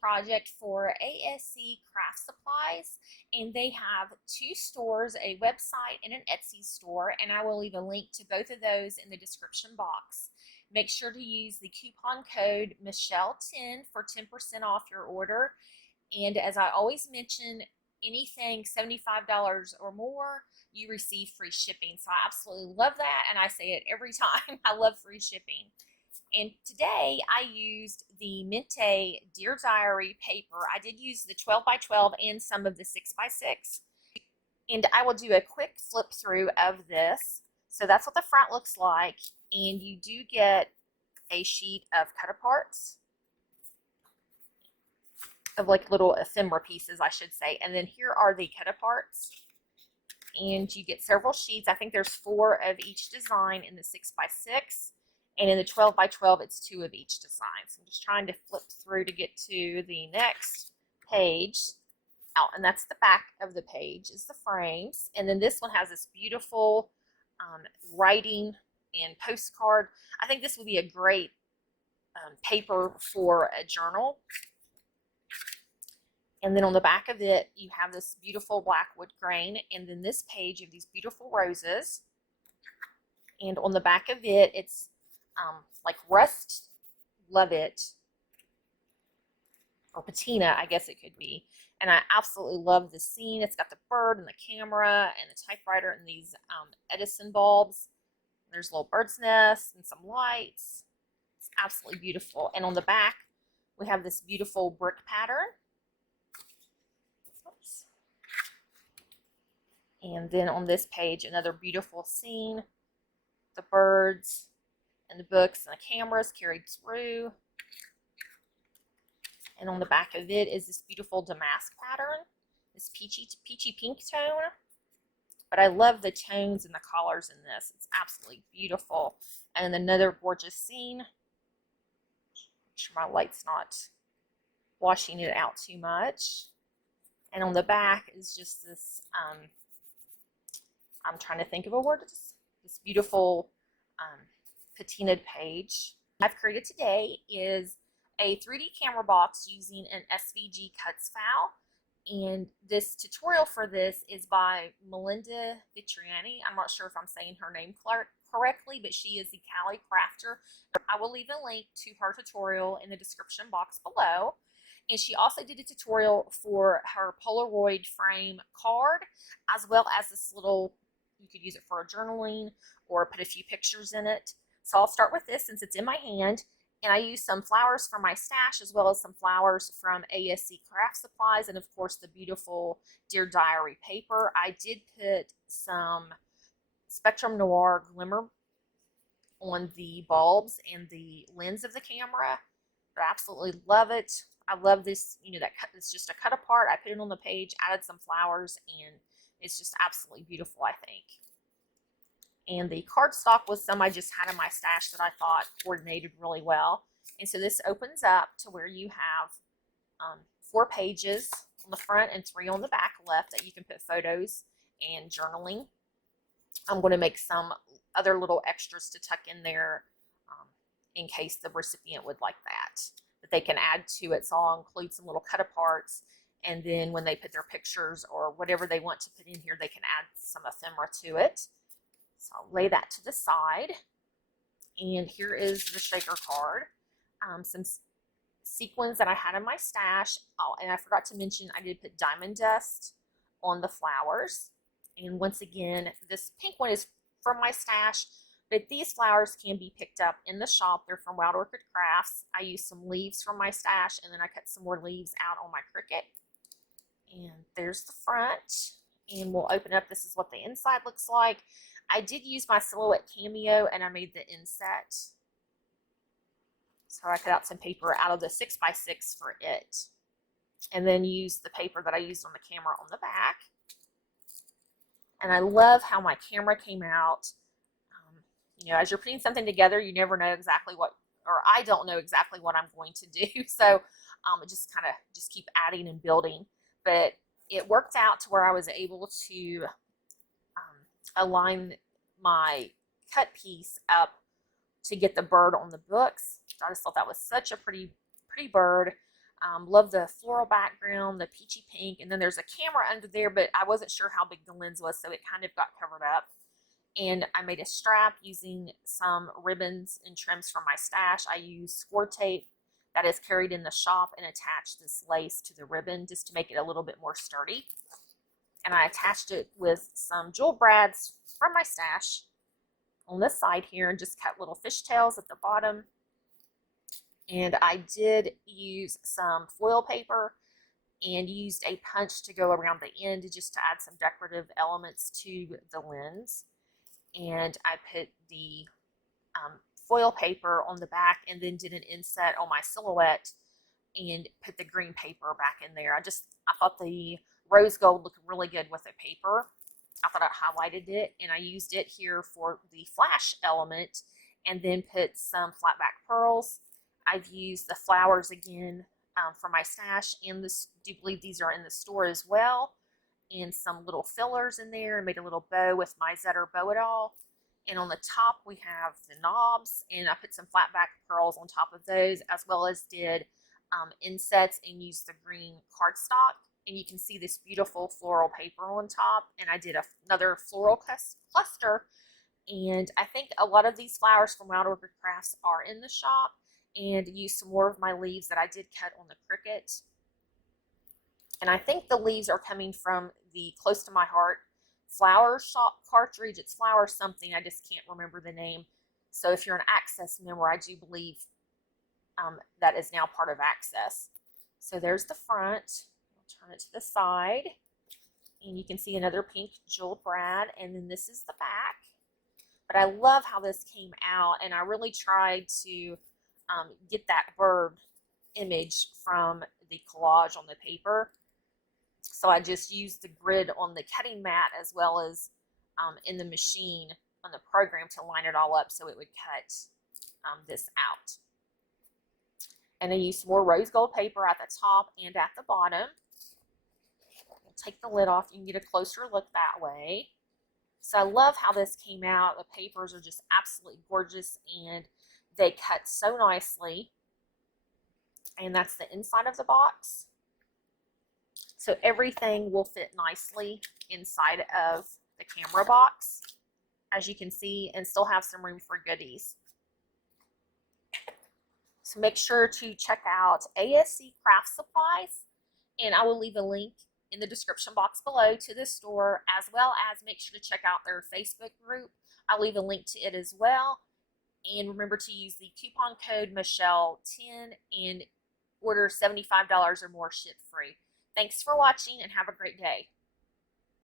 project for ASC Craft Supplies, and they have two stores, a website and an Etsy store, and I will leave a link to both of those in the description box. Make sure to use the coupon code Michelle10 for 10% off your order. And as I always mention, anything $75 or more, you receive free shipping. So I absolutely love that, and I say it every time. I love free shipping. And today I used the Mente Dear Diary paper. I did use the 12 by 12 and some of the 6 by 6. And I will do a quick flip through of this. So that's what the front looks like. And you do get a sheet of cut aparts, of like little ephemera pieces, I should say. And then here are the cut aparts. And you get several sheets. I think there's 4 of each design in the 6 by 6. And in the 12 by 12, it's 2 of each design. So I'm just trying to flip through to get to the next page. Oh, and that's the back of the page, is the frames. And then this one has this beautiful writing and postcard. I think this would be a great paper for a journal. And then on the back of it, you have this beautiful black wood grain. And then this page, you have these beautiful roses. And on the back of it, it's like rust, love it, or patina, I guess it could be. And I absolutely love the scene. It's got the bird and the camera and the typewriter and these Edison bulbs. There's a little bird's nest and some lights. It's absolutely beautiful. And on the back, we have this beautiful brick pattern. Oops. And then on this page, another beautiful scene. The birds and the books and the cameras carried through. And on the back of it is this beautiful damask pattern, this peachy pink tone. But I love the tones and the colors in this. It's absolutely beautiful. And another gorgeous scene. Make sure my light's not washing it out too much. And on the back is just this, I'm trying to think of a word, this beautiful patinaed page. I've created today is a 3D camera box using an SVG cuts file. And this tutorial for this is by Melinda Vitriani. I'm not sure if I'm saying her name correctly, but she is the Cali Crafter. I will leave a link to her tutorial in the description box below. And she also did a tutorial for her Polaroid frame card, as well as this little, you could use it for journaling or put a few pictures in it. So I'll start with this since it's in my hand. And I used some flowers from my stash as well as some flowers from ASC Craft Supplies and of course the beautiful Dear Diary paper. I did put some Spectrum Noir glimmer on the bulbs and the lens of the camera. But I absolutely love it. I love this, it's just a cut apart. I put it on the page, added some flowers, and it's just absolutely beautiful, I think. And the cardstock was some I just had in my stash that I thought coordinated really well. And so this opens up to where you have 4 pages on the front and 3 on the back left that you can put photos and journaling. I'm going to make some other little extras to tuck in there in case the recipient would like that they can add to it. So I'll include some little cut aparts. And then when they put their pictures or whatever they want to put in here, they can add some ephemera to it. So I'll lay that to the side. And here is the shaker card. Some sequins that I had in my stash. Oh, and I forgot to mention I did put diamond dust on the flowers. And once again, this pink one is from my stash, but these flowers can be picked up in the shop. They're from Wild Orchid Crafts. I used some leaves from my stash, and then I cut some more leaves out on my Cricut. And there's the front. And we'll open up. This is what the inside looks like. I did use my Silhouette Cameo and I made the inset. So I cut out some paper out of the 6 by 6 for it. And then used the paper that I used on the camera on the back. And I love how my camera came out. As you're putting something together, you never know exactly what, or I don't know exactly what I'm going to do. So just kind of keep adding and building. But it worked out to where I was able to align my cut piece up to get the bird on the books. I just thought that was such a pretty bird. Love the floral background, the peachy pink, and then there's a camera under there, but I wasn't sure how big the lens was, so it kind of got covered up. And I made a strap using some ribbons and trims from my stash. I used score tape that is carried in the shop and attached this lace to the ribbon just to make it a little bit more sturdy. And I attached it with some jewel brads from my stash on this side here and just cut little fishtails at the bottom. And I did use some foil paper and used a punch to go around the end just to add some decorative elements to the lens. And I put the foil paper on the back and then did an inset on my silhouette and put the green paper back in there. I thought the rose gold looked really good with the paper. I thought I highlighted it, and I used it here for the flash element and then put some flat back pearls. I've used the flowers again for my stash, and do believe these are in the store as well, and some little fillers in there, and made a little bow with my Zetter Bow-It-All. And on the top we have the knobs, and I put some flat back pearls on top of those, as well as did insets and used the green cardstock. And you can see this beautiful floral paper on top, and I did another floral cluster. And I think a lot of these flowers from Wild Orchid Crafts are in the shop, and used some more of my leaves that I did cut on the Cricut. And I think the leaves are coming from the Close to My Heart flower shop cartridge. It's flower something, I just can't remember the name. So if you're an Access member, I do believe that is now part of Access. So there's the front. I'll turn it to the side, and you can see another pink jewel brad, and then this is the back. But I love how this came out, and I really tried to get that bird image from the collage on the paper. So I just used the grid on the cutting mat as well as in the machine on the program to line it all up so it would cut this out. And I used more rose gold paper at the top and at the bottom. We'll take the lid off. You can get a closer look that way. So I love how this came out. The papers are just absolutely gorgeous, and they cut so nicely. And that's the inside of the box. So everything will fit nicely inside of the camera box, as you can see, and still have some room for goodies. So make sure to check out ASC Craft Supplies, and I will leave a link in the description box below to the store, as well as make sure to check out their Facebook group. I'll leave a link to it as well. And remember to use the coupon code Michelle10 and order $75 or more, ship free. Thanks for watching, and have a great day.